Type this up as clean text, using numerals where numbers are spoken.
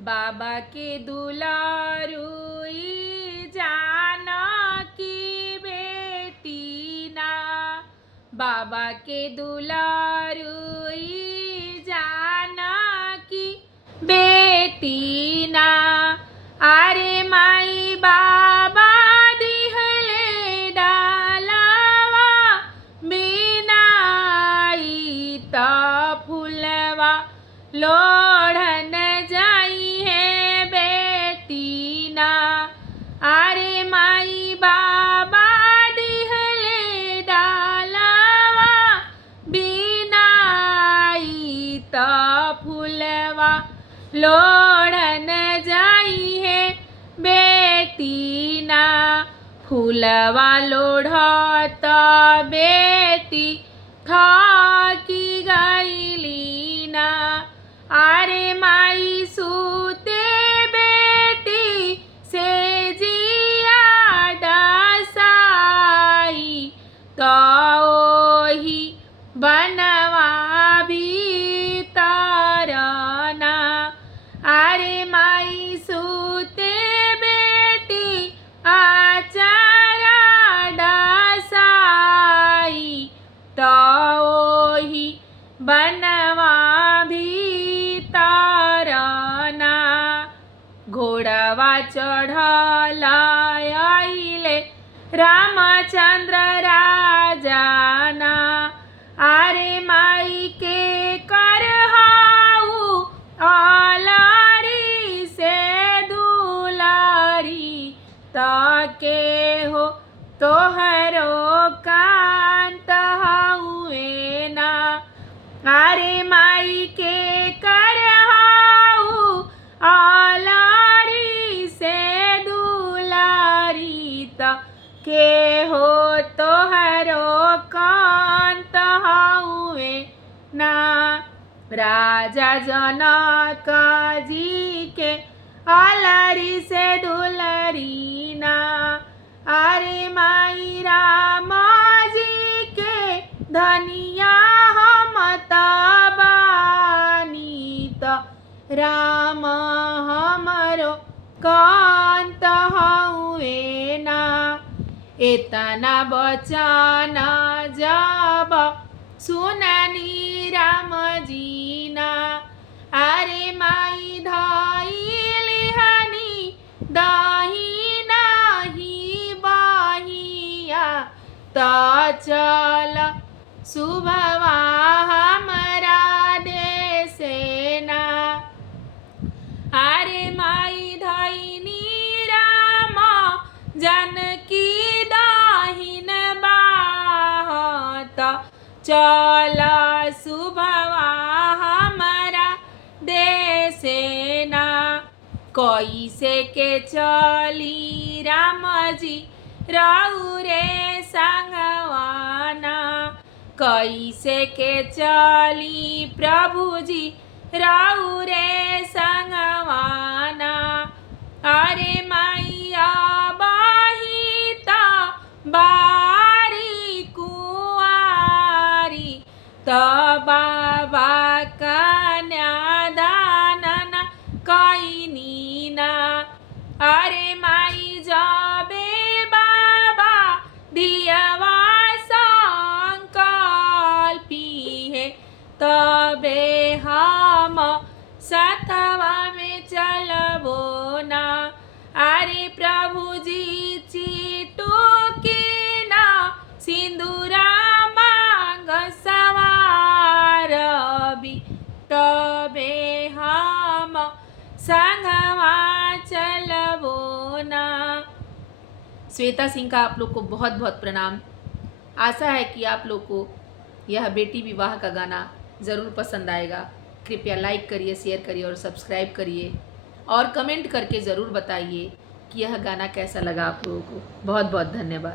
बाबा के दुलारुई जानकी बेटी ना, बाबा के दुलारुई जानकी बेटी ना। अरे माई बाबा दिहले डालवा बिनाई त फुलवा लोढ़न जाई है बेटी ना। अरे माई बाबा दिहले डालवा बिनाई त फुलवा लोढ़न जाई है बेटी ना। फूलवा लोढ़त बेटी थाकी गईली ना। अरे माई सूते बेटी से जिया डसाई तो ओही बनवा भीतर ना। अरे माई सूते बेटी आचारा डसाई तो ओही बनवा भीतर ना। घोड़वा चढ़ला आइले रामचंद्र राजाना। अरे माई के करहाऊ आलारी से दुलारी ताके हो तोहरो कांत हुए ना। अरे माई के करहाऊ आलारी से दुलारी ताके हो तोहरो कांत हुए ना। राजा जनक जी के आलारी से दुलारी ना। अरे माई राम जी के धनिया हम तबानी त राम हमरो कांत हुए ना। एतना बचन जब सुननी राम जी ना। अरे माई धइली हनी दही नहीं बहिया त चल शुभवा हमरा देसे ना। अरे माई धइनी राम जानकी दाहिन बाहत चल शुभवा हमरा देसे ना। कैसे के चली राम जी रउरे संगवाना। कैसे के चली प्रभु जी रउरे संगवाना। अरे मैया बहिता बारी कुआरी त बाबा कन्यादान कैनी ना। अरे माई जाबे बाबा दियवा संकल्पी है तबे हम सतवा में चलबो ना। अरे प्रभु जी चिटुकी ना सिंदूरा मांग सवारबी तबे हम संगवा चलबो ना। श्वेता सिंह का आप लोग को बहुत बहुत प्रणाम। आशा है कि आप लोग को यह बेटी विवाह का गाना ज़रूर पसंद आएगा। कृपया लाइक करिए, शेयर करिए और सब्सक्राइब करिए और कमेंट करके ज़रूर बताइए कि यह गाना कैसा लगा आप लोगों को। बहुत बहुत धन्यवाद।